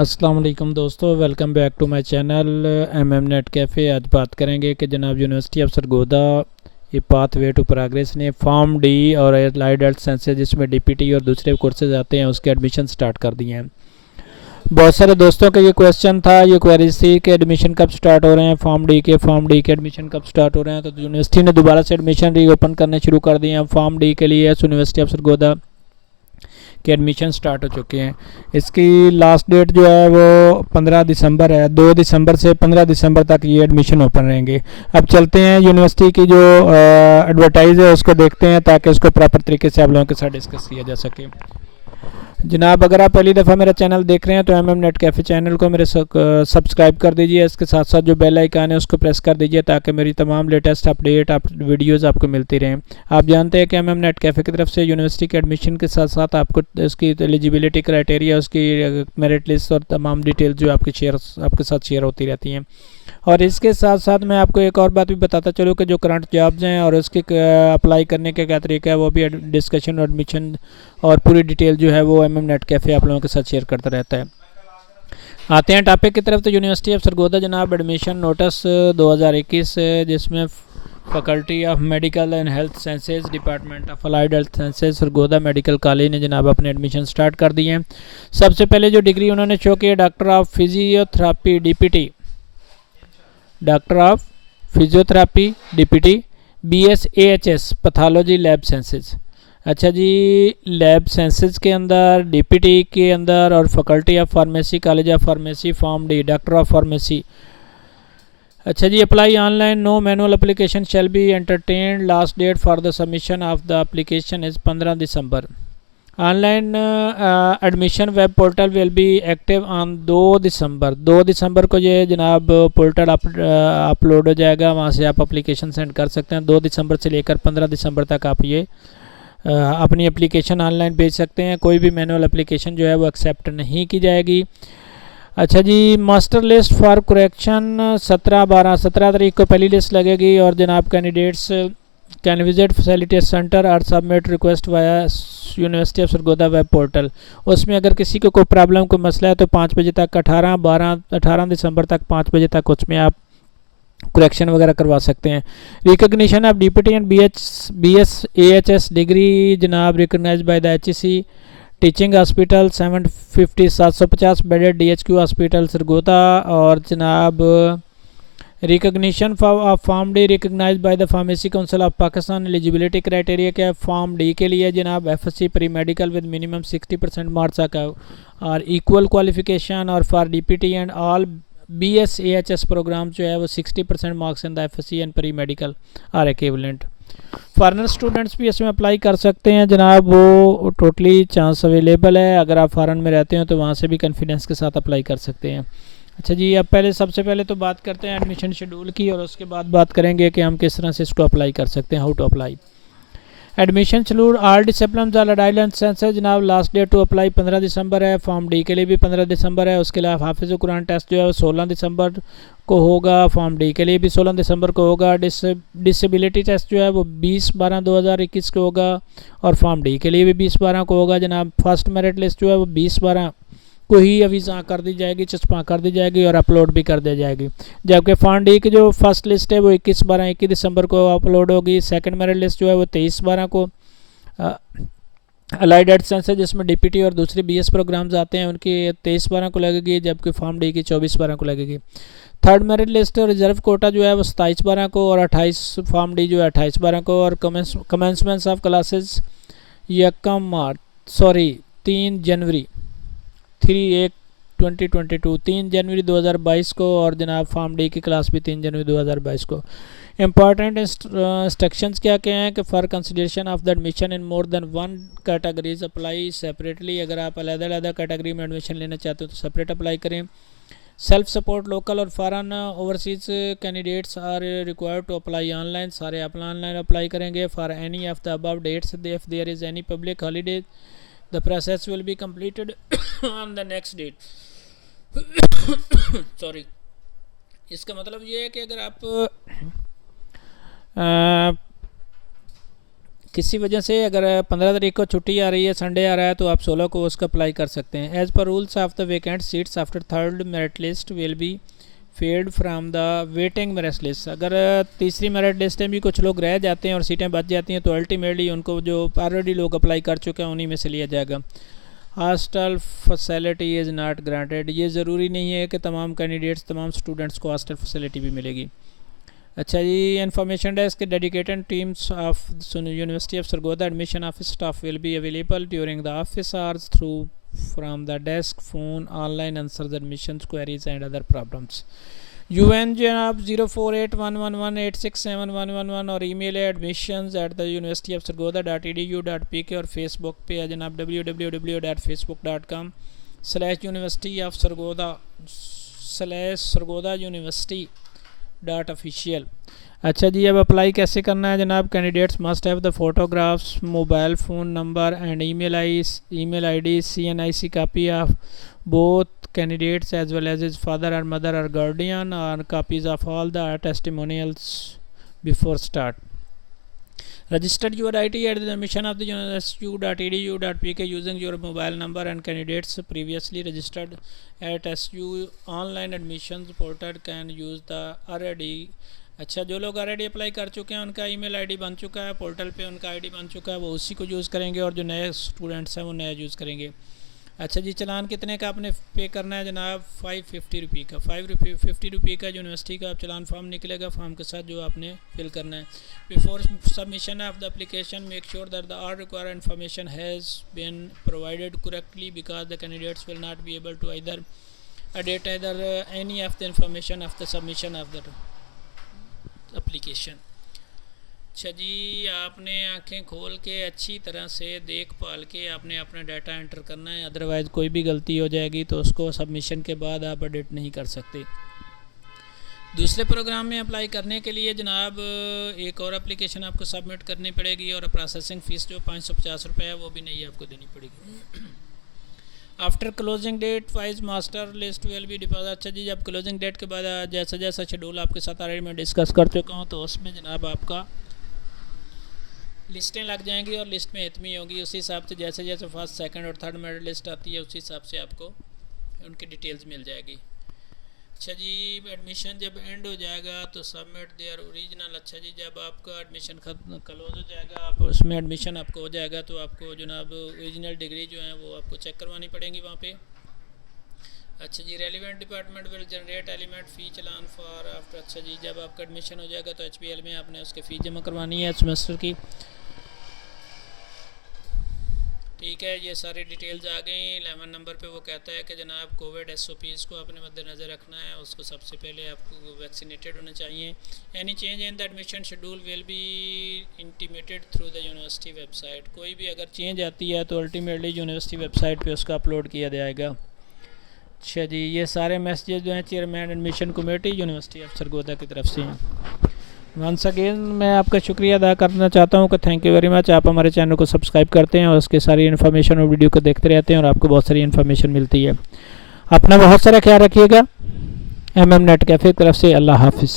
अस्सलाम वालेकुम दोस्तों, welcome back to my channel net cafe. आज बात करेंगे कि जनाब यूनिवर्सिटी ऑफ सरगोदा ये पाथ वे टू प्रोग्रेस ने फॉर्म डी और अलाइड हेल्थ साइंसेज जिसमें डीपीटी और दूसरे कोर्सेज आते हैं उसके एडमिशन स्टार्ट कर दिए हैं। बहुत सारे दोस्तों का ये क्वेश्चन था, ये क्वेरीज थी कि एडमिशन कब स्टार्ट हो रहे हैं, फॉर्म डी के एडमिशन कब स्टार्ट हो रहे हैं। तो यूनिवर्सिटी ने दोबारा से एडमिशन रीओपन करने शुरू कर दिए हैं। फॉर्म डी के लिए यूनिवर्सिटी ऑफ सरगोदा के एडमिशन स्टार्ट हो चुके हैं। इसकी लास्ट डेट जो है वो 15 दिसंबर है। 2 दिसंबर से 15 दिसंबर तक ये एडमिशन ओपन रहेंगे। अब चलते हैं यूनिवर्सिटी की जो एडवर्टाइज है उसको देखते हैं ताकि उसको प्रॉपर तरीके से आप लोगों के साथ डिस्कस किया जा सके। जनाब, अगर आप पहली दफ़ा मेरा चैनल देख रहे हैं तो नेट कैफ़े चैनल को मेरे सब्सक्राइब कर दीजिए। इसके साथ साथ जो बेल आइकन है उसको प्रेस कर दीजिए ताकि मेरी तमाम लेटेस्ट अपडेट वीडियोस आपको मिलती रहें। आप जानते हैं कि नेट कैफ़े की तरफ से यूनिवर्सिटी के एडमिशन के साथ साथ आपको उसकी एलिजिबिलिटी क्राइटेरिया, उसकी मेरिट लिस्ट और तमाम डिटेल जो आपके साथ शेयर होती रहती हैं। और इसके साथ साथ मैं आपको एक और बात भी बताता चलूँ कि जो करंट जॉब्स हैं और उसके अप्लाई करने का क्या तरीका है वो भी डिस्कशन और एडमिशन और पूरी डिटेल जो है वो नेट कैफ़े आप लोगों के साथ शेयर करता रहता है। आते हैं टॉपिक की तरफ। तो यूनिवर्सिटी ऑफ सरगोदा जनाब एडमिशन नोटिस 2021 जिसमें faculty of medical and health sciences, department of allied health sciences Sargodha medical college ने जनाब अपने एडमिशन स्टार्ट कर दिए हैं। सबसे पहले जो डिग्री उन्होंने शो की है doctor of physiotherapy DPT, doctor of physiotherapy DPT, BSAHS pathology lab sciences. अच्छा जी, लैब साइंसेज के अंदर, डीपीटी के अंदर और faculty of pharmacy, college of pharmacy, pharm D, doctor of pharmacy. अच्छा जी, apply online, no manual application shall be entertained. Last date for the submission of the application is 15 December. Online admission web portal will be active on 2 December. 2 दिसंबर को ये जनाब portal upload हो जाएगा, वहाँ से आप एप्लीकेशन सेंड कर सकते हैं। 2 दिसंबर से लेकर 15 दिसंबर तक आप ये अपनी एप्लीकेशन ऑनलाइन भेज सकते हैं। कोई भी मैनुअल एप्लीकेशन जो है वो एक्सेप्ट नहीं की जाएगी। अच्छा जी, मास्टर लिस्ट फॉर करेक्शन 17 तारीख को पहली लिस्ट लगेगी और जनाब candidates can visit facility centre और submit request via university of Sargodha web portal. उसमें अगर किसी को कोई प्रॉब्लम, कोई मसला है तो 5 बजे तक 18 दिसंबर तक 5 बजे तक उसमें आप करेक्शन वगैरह करवा सकते हैं। Recognition of DPT and BSAHS degree जनाब recognise by the HEC teaching hospital 750 bedded DHQ hospital Sargodha. और जनाब recognition of pharm D recognise by the pharmacy council of Pakistan. Eligibility criteria क्या है फॉर्म डी के लिए जनाब? FSC pre medical with minimum 60% marks का और इक्वल क्वालिफिकेशन। और for DPT and all BSAHS programme जो है वो 60% marks in the FSC and pre medical or equivalent. Foreigner students भी इसमें अप्लाई कर सकते हैं जनाब, वो टोटली चांस अवेलेबल है। अगर आप फॉरेन में रहते हो तो वहाँ से भी कॉन्फिडेंस के साथ अप्लाई कर सकते हैं। अच्छा जी, अब सबसे पहले तो बात करते हैं एडमिशन शेड्यूल की और उसके बाद बात करेंगे कि हम किस तरह से इसको अप्लाई कर सकते हैं, how to apply. Admission schedule all discipline allied health sciences जनाब लास्ट डेट टू अप्लाई 15 दिसंबर है। फॉर्म डी के लिए भी 15 दिसंबर है। उसके अलावा हाफिज़ कुरान टेस्ट जो है वो 16 दिसंबर को होगा। फॉर्म डी के लिए भी 16 दिसंबर को होगा। डिसेबिलिटी टेस्ट जो है वो 20/12/2021 को होगा और फॉर्म डी के लिए भी 20/12 को होगा जनाब। फर्स्ट मेरिट लिस्ट जो है वो 20/12 को ही अवीज़ा कर दी जाएगी, चस्पा कर दी जाएगी और अपलोड भी कर दी जाएगी। जबकि फॉर्म डी की जो फर्स्ट लिस्ट है वो 21 दिसंबर को अपलोड होगी। सेकंड मेरिट लिस्ट जो है वो 23/12 को अलाइड हेल्थ साइंसेज जिसमें डीपीटी और दूसरे BS प्रोग्राम्स आते हैं उनकी 23/12 को लगेगी, जबकि फॉर्म डी की 24/12 को लगेगी। Third merit list reserve quota जो है वो 27/12 को और 28 फॉर्म डी जो है 28/12 को। और कमेंसमेंट ऑफ क्लासेस 3 जनवरी 3 जनवरी 2022 को और जनाब फॉर्म डी की क्लास भी 3 जनवरी 2022 को। इंपॉर्टेंट इंस्ट्रक्शंस क्या क्या हैं कि for consideration of the admission in more than 1 categories apply separately. अगर आप अलग-अलग कैटेगरी में एडमिशन लेना चाहते हो तो सेपरेट अप्लाई करें। सेल्फ सपोर्ट लोकल और foreign overseas candidates are required to apply online. सारे आप ऑनलाइन अप्लाई करेंगे। For any of the above dates if there is any public holiday the process will be completed on the next date. Sorry, इसका मतलब ये है कि अगर आप किसी वजह से अगर 15 तारीख को छुट्टी आ रही है, संडे आ रहा है, तो आप 16 को उसका अप्लाई कर सकते हैं। As per rules of the vacant seats after third merit list will B failed from the waiting merit list. अगर तीसरी मेरिट लिस्ट में भी कुछ लोग रह जाते हैं और सीटें बच जाती हैं तो अल्टीमेटली उनको जो ऑलरेडी लोग अप्लाई कर चुके हैं उन्हीं में से लिया जाएगा। Hostel facility is not granted. ये ज़रूरी नहीं है कि तमाम कैंडिडेट्स, तमाम स्टूडेंट्स को हॉस्टल फैसिलिटी भी मिलेगी। अच्छा जी, इन्फॉर्मेशन डेस्क के dedicated teams of university of Sargodha admission office staff will be available during the office hours through from the desk phone online answers admission queries and other problems. UN जनाब 048111867111 और email है admissions@theuniversityofsargodha.edu.pk और Facebook पे है जनाब www.facebook.com/university/sargodha अच्छा जी, अब apply कैसे करना है जनाब? Candidates must have the photographs, mobile phone number and email ID, CNIC copy of both candidates as well as his father or mother or guardian, or copies of all the testimonials before start. Register your ID at the admission of the university.edu.pk using your mobile number, and candidates previously registered at SU online admissions portal can use the already। अच्छा, जो लोग already apply कर चुके हैं उनका email ID बन चुका है, पोर्टल पे उनका आईडी बन चुका है, वो उसी को यूज़ करेंगे, और जो नए स्टूडेंट्स हैं वो नया यूज़ करेंगे। अच्छा जी, चलान कितने का आपने पे करना है जनाब? 550 रुपये का। 550 रुपये का यूनिवर्सिटी का आप चलान फॉर्म निकलेगा, फॉर्म के साथ जो आपने फिल करना है। Before submission of the application make sure that the all required information has been provided correctly because the candidates will not be able to either edit any of the information of the submission of the application. अच्छा जी, आपने आंखें खोल के अच्छी तरह से देख पाल के आपने अपना डाटा एंटर करना है, अदरवाइज़ कोई भी गलती हो जाएगी तो उसको सबमिशन के बाद आप एडिट नहीं कर सकते। दूसरे प्रोग्राम में अप्लाई करने के लिए जनाब एक और एप्लीकेशन आपको सबमिट करनी पड़ेगी, और प्रोसेसिंग फ़ीस जो 550 रुपये है वो भी नहीं आपको देनी पड़ेगी। After closing date wise master list will be deposit. अच्छा जी, जब क्लोजिंग डेट के बाद जैसा जैसा शेड्यूल आपके साथ ऑलरेडी मैं डिस्कस कर चुका हूँ, तो उसमें जनाब आपका लिस्टें लग जाएंगी और लिस्ट में इतनी होगी, उसी हिसाब से जैसे जैसे फर्स्ट, सेकंड और थर्ड मेरिट लिस्ट आती है उसी हिसाब से आपको उनकी डिटेल्स मिल जाएगी। अच्छा जी, एडमिशन जब एंड हो जाएगा तो सबमिट देयर ओरिजिनल। अच्छा जी, जब आपका एडमिशन क्लोज हो जाएगा, आप उसमें एडमिशन आपको हो जाएगा तो आपको जनाब ओरिजिनल डिग्री जो है वो आपको चेक करवानी पड़ेंगी वहाँ पे। अच्छा जी, relevant department will generate element fee challan for after. अच्छा जी, जब आपका एडमिशन हो जाएगा तो HPL में आपने उसके फ़ी जमा करवानी है सेमेस्टर की। ठीक है, ये सारी डिटेल्स आ गई। 11 नंबर पे वो कहता है कि जनाब कोविड SOPs को आपने मद्देनज़र रखना है, उसको सबसे पहले आपको वैक्सीनेटेड होना चाहिए। Any change in the admission schedule will be intimated through the university website. कोई भी अगर चेंज आती है तो अल्टीमेटली यूनिवर्सिटी वेबसाइट पे उसका अपलोड किया जाएगा। अच्छा जी, ये सारे मैसेजेस जो हैं chairman admission committee university of Sargodha की तरफ से हैं। वंस अगेन मैं आपका शुक्रिया अदा करना चाहता हूँ कि थैंक यू वेरी मच। आप हमारे चैनल को सब्सक्राइब करते हैं और उसके सारी इन्फॉर्मेशन और वीडियो को देखते रहते हैं और आपको बहुत सारी इन्फॉर्मेशन मिलती है। अपना बहुत सारा ख्याल रखिएगा। MM नेट कैफ़े की तरफ से अल्लाह हाफिज़।